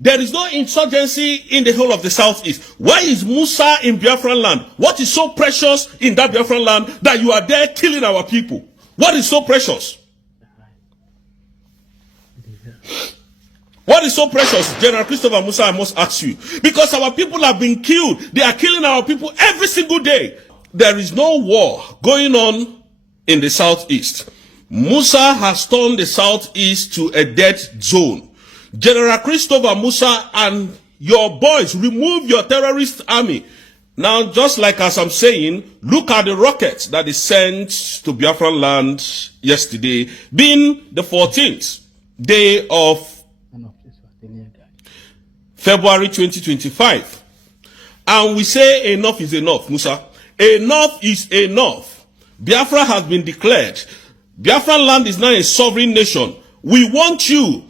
There is no insurgency in the whole of the southeast. Why is Musa in Biafran land? What is so precious in that Biafran land that you are there killing our people? What is so precious? What is so precious, General Christopher Musa, I must ask you? Because our people have been killed. They are killing our people every single day. There is no war going on in the southeast. Musa has turned the southeast to a dead zone. General Christopher Musa and your boys, remove your terrorist army. Now, just like as I'm saying, look at the rockets that is sent to Biafran land yesterday, being the 14th day of February 2025. And we say enough is enough, Musa. Enough is enough. Biafra has been declared. Biafran land is now a sovereign nation. We want you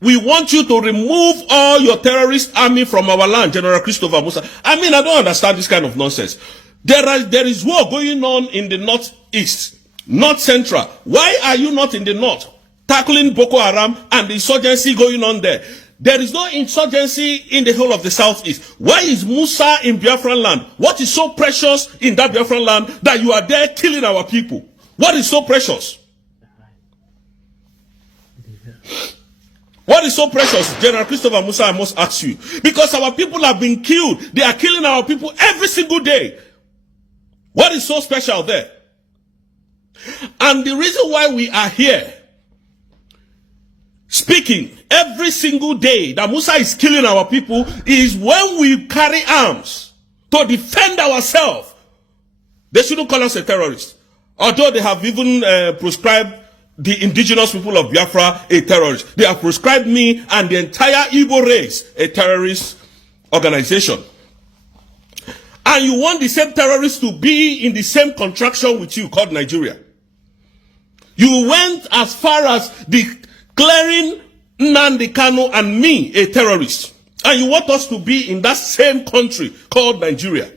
to remove all your terrorist army from our land, General Christopher Musa. I mean, I don't understand this kind of nonsense. There is war going on in the northeast, north central. Why are you not in the north, tackling Boko Haram and the insurgency going on there? There is no insurgency in the whole of the southeast. Why is Musa in Biafran land? What is so precious in that Biafran land that you are there killing our people? What is so precious? What is so precious, General Christopher Musa, I must ask you? Because our people have been killed. They are killing our people every single day. What is so special there? And the reason why we are here speaking every single day that Musa is killing our people is when we carry arms to defend ourselves. They shouldn't call us a terrorist. Although they have even proscribed the indigenous people of Biafra a terrorist. They have proscribed me and the entire Igbo race a terrorist organization. And you want the same terrorists to be in the same contraction with you called Nigeria. You went as far as declaring Nnamdi Kanu and me a terrorist. And you want us to be in that same country called Nigeria.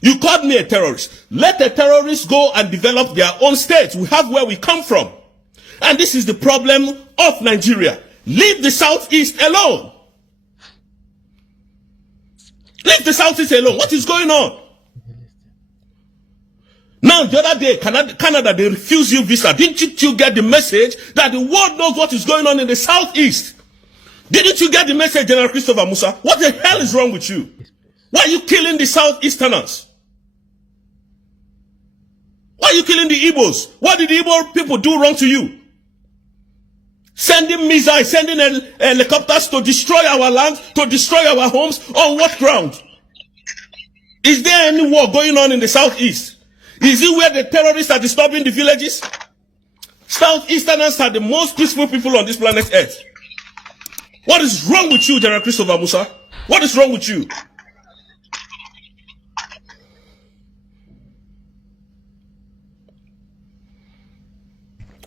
You called me a terrorist. Let the terrorists go and develop their own states. We have where we come from. And this is the problem of Nigeria. Leave the southeast alone. Leave the southeast alone. What is going on? Now, the other day, Canada, they refused you visa. Didn't you get the message that the world knows what is going on in the southeast? Didn't you get the message, General Christopher Musa? What the hell is wrong with you? Why are you killing the southeasterners? Why are you killing the Igbos? What did the Igbo people do wrong to you? Sending missiles, sending helicopters to destroy our land, to destroy our homes, on what ground? Is there any war going on in the southeast? Is it where the terrorists are disturbing the villages? Southeasterners are the most peaceful people on this planet Earth. What is wrong with you, General Christopher Musa? What is wrong with you?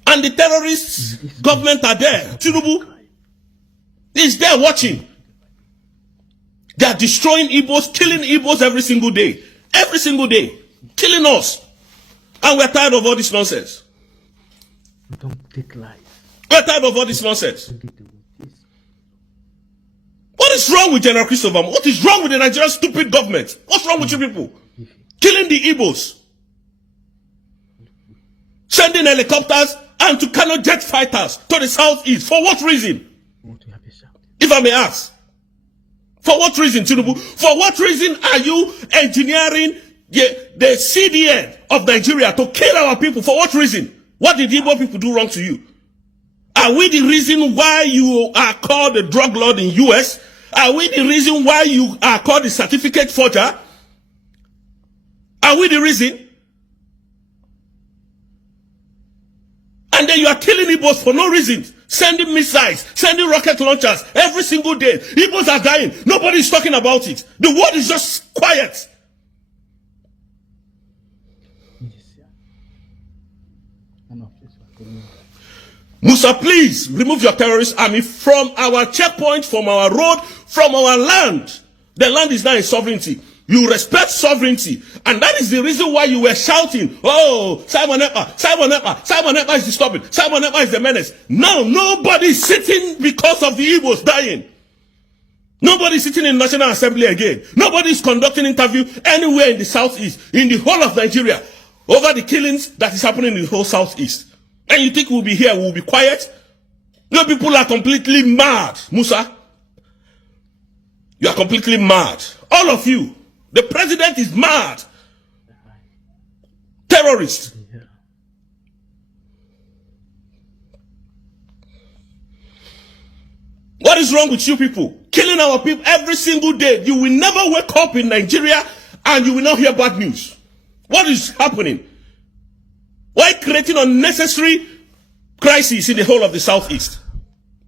And the terrorists, government are there. Tinubu is there watching. They are destroying Igbos, killing Igbos every single day. Every single day. Killing us. And we're tired of all this nonsense. Don't take life. We're tired of all this nonsense. What is wrong with General Christopher? What is wrong with the Nigerian stupid government? What's wrong with you people? Killing the Igbos. Sending helicopters and to cannot jet fighters to the southeast. For what reason? If I may ask. For what reason, Tinubu? For what reason are you engineering the CDN of Nigeria to kill our people? For what reason? What did Igbo people do wrong to you? Are we the reason why you are called a drug lord in US? Are we the reason why you are called a certificate forger? Are we the reason? And then you are killing Igbos for no reason. Sending missiles, sending rocket launchers every single day. Igbos are dying. Nobody is talking about it. The world is just quiet. Musa, please remove your terrorist army from our checkpoint, from our road, from our land. The land is now in sovereignty. You respect sovereignty. And that is the reason why you were shouting, oh, Simon Ekpa, Simon Ekpa, Simon Ekpa is disturbing, Simon Ekpa is the menace. Now nobody is sitting because of the Igbos dying. Nobody is sitting in National Assembly again. Nobody is conducting interview anywhere in the Southeast, in the whole of Nigeria, over the killings that is happening in the whole Southeast. And you think we'll be here, we'll be quiet? No, people are completely mad, Musa. You are completely mad. All of you. The president is mad. Terrorist. Yeah. What is wrong with you people? Killing our people every single day. You will never wake up in Nigeria and you will not hear bad news. What is happening? Why creating unnecessary crises in the whole of the Southeast?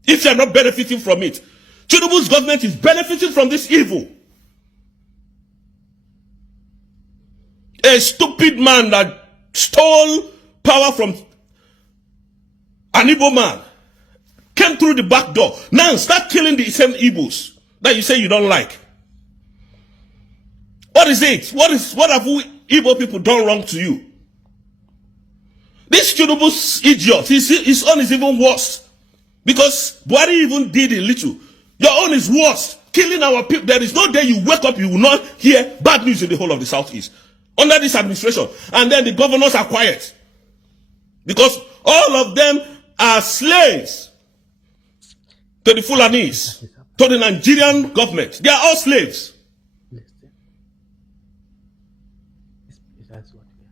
If you are not benefiting from it. Tinubu's government is benefiting from this evil. A stupid man that stole power from an Igbo man came through the back door. Now start killing the same Igbos that you say you don't like. What is it? What have we Igbo people done wrong to you? This Tinubu's idiot, his own is even worse. Because Buhari even did a little. Your own is worse. Killing our people. There is no day you wake up, you will not hear bad news in the whole of the Southeast. Under this administration. And then the governors are quiet. Because all of them are slaves to the Fulanis, to the Nigerian government. They are all slaves. Listen. That's what we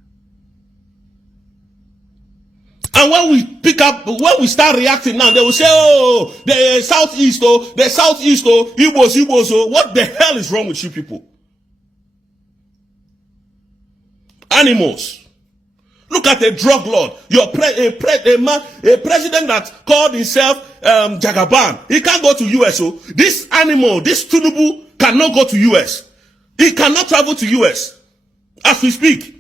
are. And when we pick up, when we start reacting now, they will say, oh, the Southeast, Igbos, oh. What the hell is wrong with you people? Animals. Look at a drug lord. A president that called himself Jagaban. He can't go to US. So this animal, this Tinubu cannot go to US. He cannot travel to US as we speak.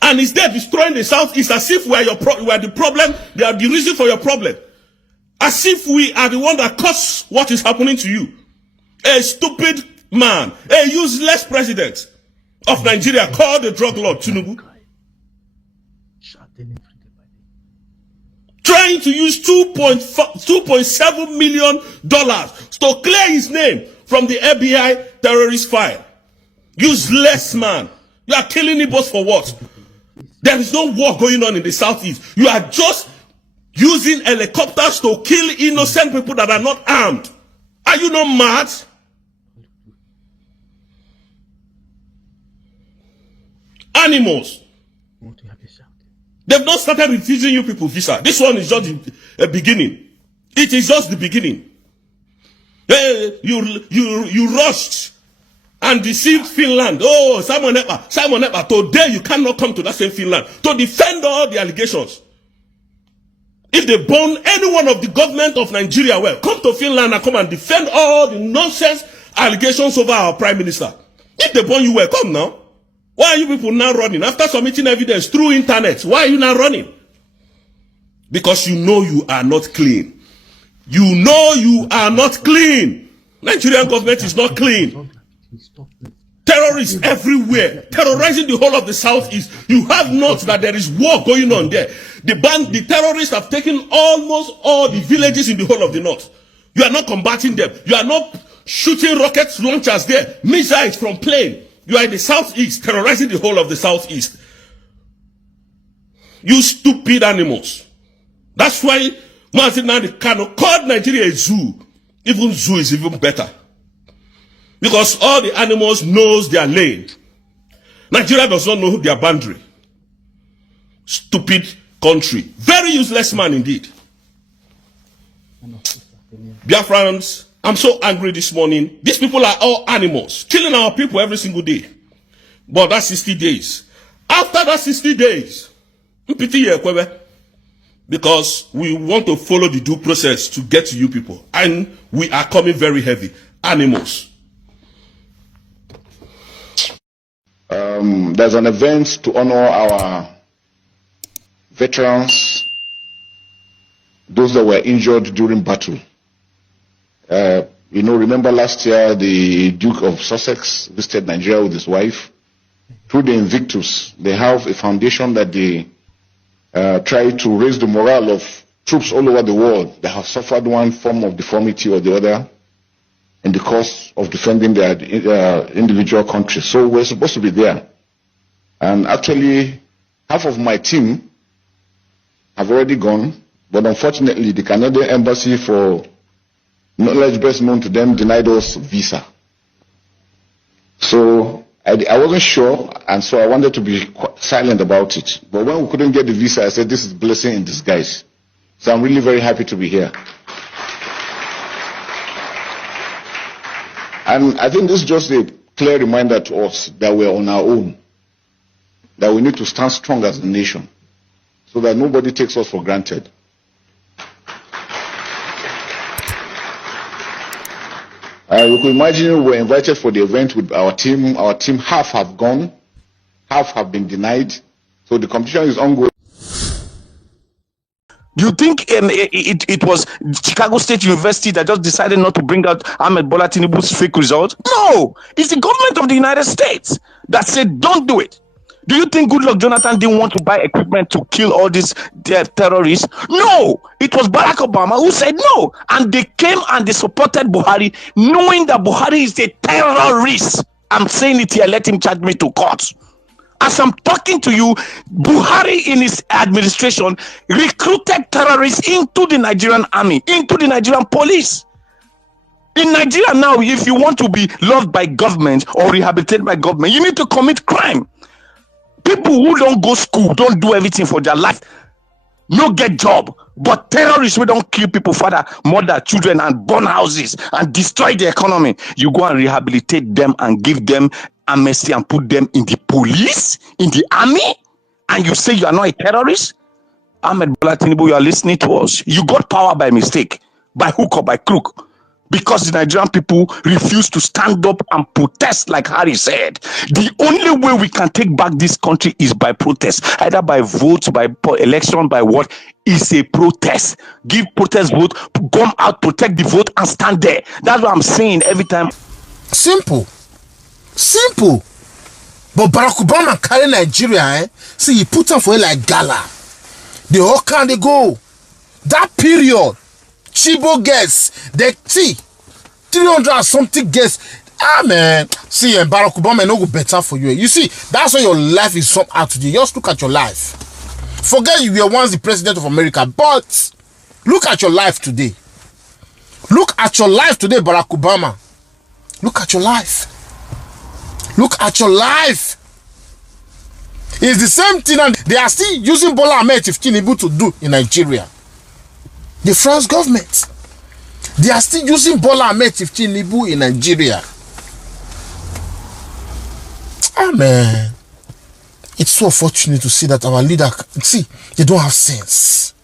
And he's there destroying the Southeast as if we are the problem. They are the reason for your problem. As if we are the one that caused what is happening to you. A stupid man, a useless president of Nigeria called the drug lord Tinubu. Trying to use $2.7 million to clear his name from the FBI terrorist file. Useless man. You are killing Igbos for what? There is no war going on in the Southeast. You are just using helicopters to kill innocent people that are not armed. Are you not mad? Animals. They've not started refusing you people visa. This one is just the beginning. It is just the beginning. You rushed and deceived Finland. Oh, Simon Epa. Today you cannot come to that same Finland to defend all the allegations. If they burn any one of the government of Nigeria, well, come to Finland and come and defend all the nonsense allegations over our prime minister. If they burn you, well, come now. Why are you people now running? After submitting evidence through internet, why are you now running? Because you know you are not clean. You know you are not clean. Nigerian government is not clean. Terrorists everywhere, terrorizing the whole of the Southeast. You have notes that there is war going on there. The terrorists have taken almost all the villages in the whole of the north. You are not combating them. You are not shooting rocket launchers there, missiles from plane. You are in the Southeast, terrorizing the whole of the Southeast. You stupid animals. That's why Mazi Nnamdi Kanu called Nigeria a zoo. Even zoo is even better. Because all the animals knows their lane. Nigeria does not know their boundary. Stupid country. Very useless man indeed. Biafrans, I'm so angry this morning. These people are all animals, killing our people every single day. But that's 60 days. After that 60 days, because we want to follow the due process to get to you people. And we are coming very heavy. Animals. There's an event to honor our veterans, those that were injured during battle. Remember last year the Duke of Sussex visited Nigeria with his wife. Through the Invictus, they have a foundation that they try to raise the morale of troops all over the world that have suffered one form of deformity or the other in the course of defending their individual countries. So we're supposed to be there. And actually, half of my team have already gone, but unfortunately, the Canadian embassy, for knowledge best known to them, denied us visa. So I wasn't sure, and so I wanted to be silent about it. But when we couldn't get the visa, I said, this is blessing in disguise. So I'm really very happy to be here. And I think this is just a clear reminder to us that we're on our own, that we need to stand strong as a nation so that nobody takes us for granted. You can imagine we're invited for the event with our team. Our team, half have gone, half have been denied. So the competition is ongoing. Do you think it was Chicago State University that just decided not to bring out Ahmed Bola Tinubu's fake result? No, it's the government of the United States that said don't do it. Do you think Goodluck Jonathan didn't want to buy equipment to kill all these terrorists? No, it was Barack Obama who said no. And they came and they supported Buhari, knowing that Buhari is a terrorist. I'm saying it here, let him charge me to court. As I'm talking to you, Buhari in his administration recruited terrorists into the Nigerian army, into the Nigerian police. In Nigeria now, if you want to be loved by government or rehabilitated by government, you need to commit crime. People who don't go school, don't do everything for their life, no get job. But terrorists who don't kill people, father, mother, children, and burn houses and destroy the economy, you go and rehabilitate them and give them amnesty and put them in the police, in the army, and you say you are not a terrorist? Ahmed Bola Tinubu, you are listening to us. You got power by mistake, by hook or by crook, because the Nigerian people refuse to stand up and protest like Harry said. The only way we can take back this country is by protest, either by votes, by election, by what is a protest. Give protest vote, come out, protect the vote, and stand there. That's what I'm saying every time. Simple. Simple. But Barack Obama carry Nigeria, see, he put them for it like gala. They all can they go. That period, Chibo guests, they see 300 something guests. Ah man, see, Barack Obama no go better for you. You see, that's why your life is somehow today. Just look at your life. Forget you were once the president of America, but look at your life today. Look at your life today, Barack Obama. Look at your life. Look at your life. It's the same thing, and they are still using Bola Ahmed Tinubu to do in Nigeria. The France government, they are still using Bola Ahmed Tinubu in Nigeria. Ah man, it's so fortunate to see that our leader, see, they don't have sense.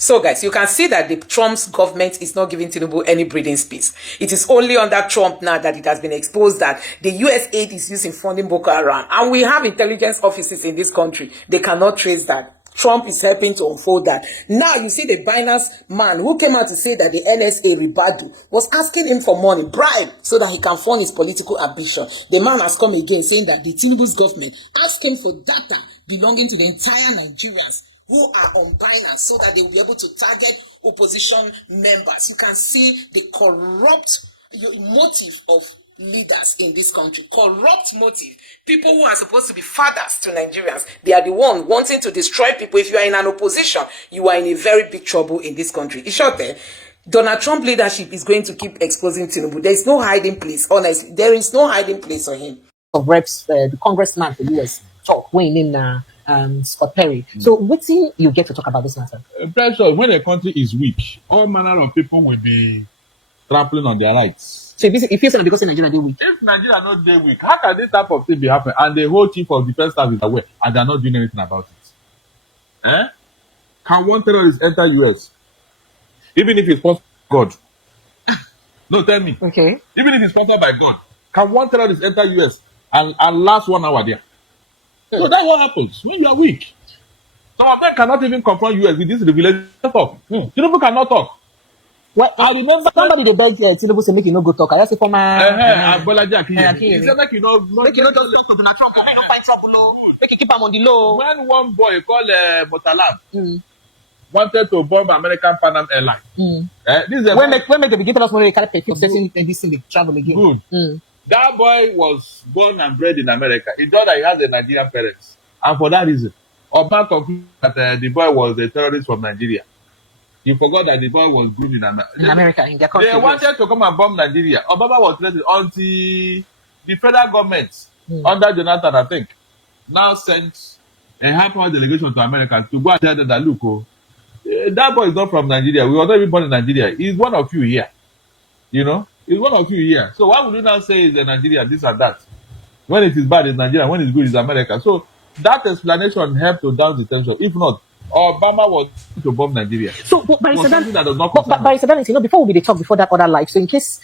So guys, you can see that the Trump's government is not giving Tinubu any breathing space. It is only under Trump now that it has been exposed that the US aid is used in funding Boko Haram. And we have intelligence offices in this country. They cannot trace that. Trump is helping to unfold that. Now you see the Binance man who came out to say that the NSA Ribadu was asking him for money, bribe, so that he can fund his political ambition. The man has come again saying that the Tinubu's government asked him for data belonging to the entire Nigerians who are on Binance so that they will be able to target opposition members. You can see the corrupt motive of leaders in this country. Corrupt motive. People who are supposed to be fathers to Nigerians, they are the one wanting to destroy people. If you are in an opposition, you are in a very big trouble in this country. It's short there. Donald Trump leadership is going to keep exposing Tinubu. There is no hiding place. Honestly, there is no hiding place for him. Of reps, the congressman for the US talk when in Scott Perry. So what thing you get to talk about this matter? Pressure, when a country is weak, all manner of people will be trampling on their rights. So if you say because Nigeria is weak. If Nigeria not day weak, how can this type of thing be happening? And the whole chief of defense staff is aware and they're not doing anything about it. Eh? Can one terrorist enter US? Even if it's sponsored by God. No, tell me. Okay. Even if it's sponsored by God, can one terrorist enter US and last 1 hour there? So that's what happens when you are weak. Some of them cannot even confront US with this revelation talk. Tinubu cannot talk. Well, I remember somebody they begged Tinubu to make you no go talk. I just say for my he said make you no just talk to Donald Trump. Don't find trouble. Make you keep him on the low. When one boy called Motalam wanted to bomb American Pan Am Airline. This is a When make they begin to us money, they carry perfume, certain this thing they travel again. good. That boy was born and bred in America. He thought that he has a Nigerian parents, and for that reason, Obama concluded that the boy was a terrorist from Nigeria. He forgot that the boy was groomed in America, in their country. They wanted to come and bomb Nigeria. Obama was threatened until the federal government, under Jonathan, I think, now sent a high-powered delegation to America to go and tell them that, look, that boy is not from Nigeria. We were not even born in Nigeria. He's one of you here. You know? He's one of you here. So why would you now say he's a Nigerian, this and that? When it is bad, it's Nigeria. When it's good, it's America. So that explanation helped to down the tension. If not, Obama was to bomb Nigeria. So, but Barrister Dan, before we talk before that other live, so in case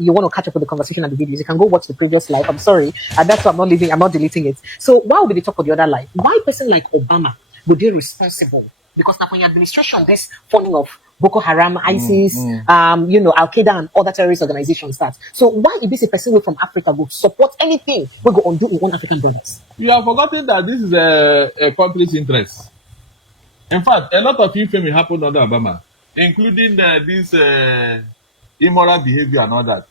you want to catch up with the conversation and the videos, you can go watch the previous live. I'm sorry, and that's why I'm not deleting it. So why would we talk for the other live? Why a person like Obama would be responsible? Because now when your administration, this funding of Boko Haram, ISIS, Al Qaeda and other terrorist organizations starts. So why if this a person from Africa would support anything we go undo in one African brothers? You have forgotten that this is a country's interest. In fact, a lot of infamy happened under Obama, including this immoral behavior and all that.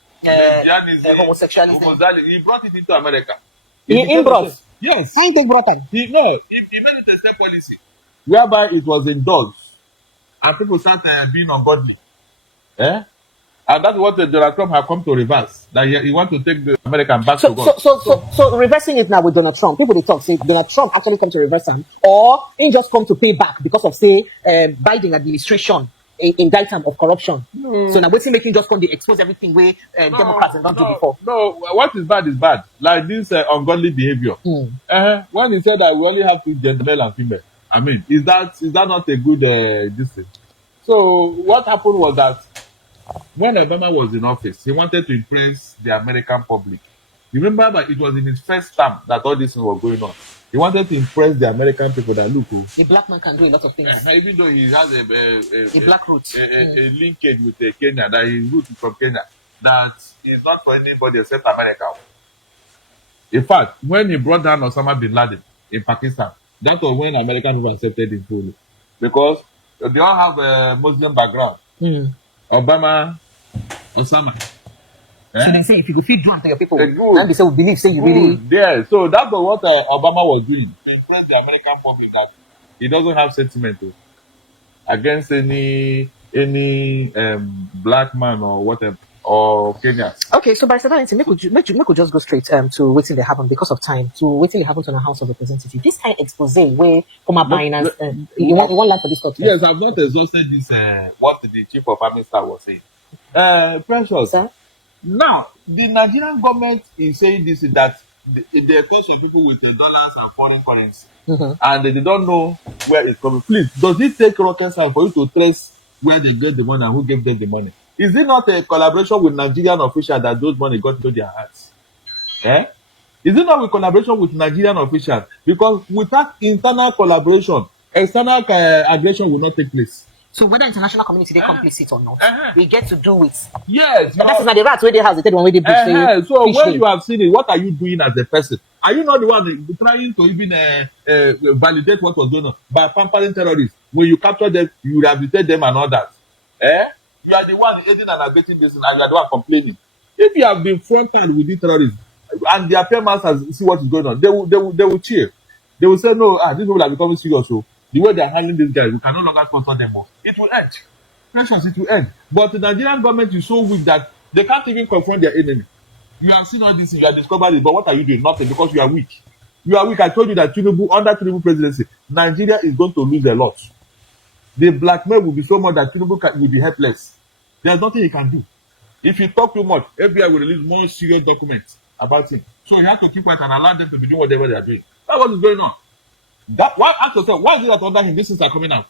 Homosexuality. He brought it into America. He brought? Yes. He brought it? He made it a state policy, whereby it was indulged, and people started being ungodly. And that's what Donald Trump had come to reverse. That he want to take the American back to God. So reversing it now with Donald Trump. People they talk say Donald Trump actually come to reverse him, or he just come to pay back because of say Biden administration indict him of corruption. So now what's he making just come to expose everything where Democrats have not do before? No, what is bad is bad. Like this ungodly behavior. When he said that we only have two gender, male and female. I mean, is that not a good this thing? So what happened was that when Obama was in office, he wanted to impress the American public. You remember that it was in his first term that all this was going on. He wanted to impress the American people that look, the black man can do a lot of things. Even though he has a black root, a linkage with Kenya, that his root is from Kenya, that is not for anybody except America. In fact, when he brought down Osama bin Laden in Pakistan, that was when American people accepted him fully, because they all have a Muslim background. Obama, Osama. So they say if you feed drugs to your people, and they say we believe, say you really. Yeah, so that was what Obama was doing to impress the American public that he doesn't have sentiment against any black man or whatever or Kenyans. Okay, so by Saturday, make we just go straight to waiting they happen because of time. To waiting they happen to the House of Representatives. This kind of expose where former Binance, you want line for this talk? Yes, I've not exhausted this. What the chief of army staff was saying. Precious. Sir? Now, the Nigerian government is saying this, that the cost of people with dollars and foreign currency, and they don't know where it's coming. Please, does it take rocket science for you to trace where they get the money and who gave them the money? Is it not a collaboration with Nigerian officials that those money got into their hands? Is it not with collaboration with Nigerian officials? Because without internal collaboration, external aggression will not take place. So whether international community they complicit or not, we get to do it. Yes. But that is not the rats where they have the one where they push. So when you have seen it, what are you doing as a person? Are you not the one trying to even validate what was going on by pampering terrorists? When you capture them, you rehabilitate them and all that. You are the one aiding and abetting this, and you are the one complaining. If you have been frontal with the terrorists and their peer masters see what is going on, they will cheer. They will say, no, these people are becoming serious. So the way they are handling these guys, we can no longer sponsor them more. It will end. Precious, it will end. But the Nigerian government is so weak that they can't even confront their enemy. You have seen all this, you have discovered it, but what are you doing? Nothing, because you are weak. You are weak. I told you that under Tinubu presidency, Nigeria is going to lose a lot. The blackmail will be so much that Tinubu will be helpless. There's nothing he can do. If you talk too much, FBI will release more serious documents about him. So you have to keep quiet and allow them to be doing whatever they are doing. That's what is going on. Ask yourself, why is it that under him these things are coming out?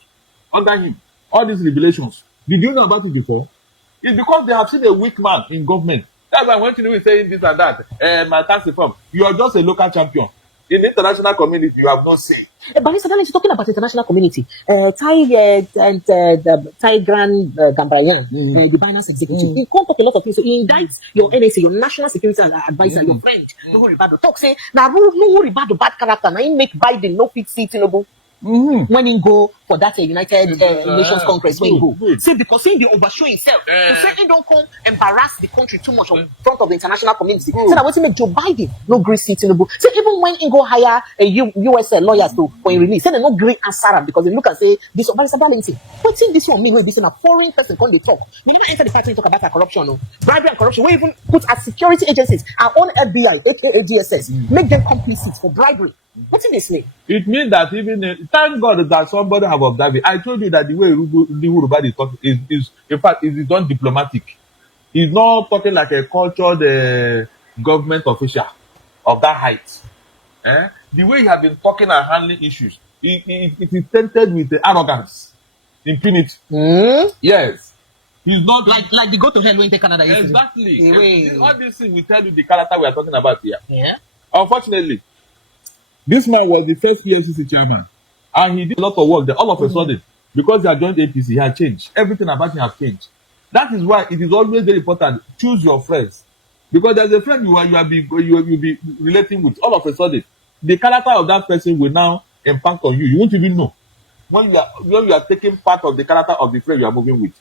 Under him, all these revelations. Did you know about it before? It's because they have seen a weak man in government. That's why when Tinubu is saying this and that, my tax reform, you are just a local champion. In the international community, you have no say. But Mr. Daniel, talking about international community, Thai Grand Gambrayan, the Binance executive, he can't talk a lot of things. So he indicts your NSA, your national security advisor, your friend, no Ribado. Talk say, now no Ribado bad character, now he make Biden no fit see Tinubu. when he go for that United Nations Congress, when he go. Good. See, because he dey overshow himself. To say he don't come embarrass the country too much in front of the international community. So that what he make Joe Biden no agree see Tinubu. So even when he go hire a US lawyers to for him release, say they no agree answer him because they look and say this is balancing. What thing this one mean when this in a foreign person come they talk? We never enter the party and talk about corruption, no bribery and corruption. We even put as security agencies our own FBI, aka DSS, make them complicit for bribery. What's in this name? It means that even thank God that somebody have observed it. I told you that the way Yoruba is talking is in fact is done diplomatic. He's not talking like a cultured government official of that height. The way he has been talking and handling issues, it is tainted with arrogance, impunity. Yes, he's not Like the go to hell when take Canada. exactly. All these things we tell you the character we are talking about here. Yeah. Unfortunately, this man was the first PSCC chairman, and he did a lot of work. Then all of a sudden, because he had joined APC, he had changed. Everything about him has changed. That is why it is always very important. Choose your friends, because there's a friend you will be relating with. All of a sudden, the character of that person will now impact on you. You won't even know when you are taking part of the character of the friend you are moving with.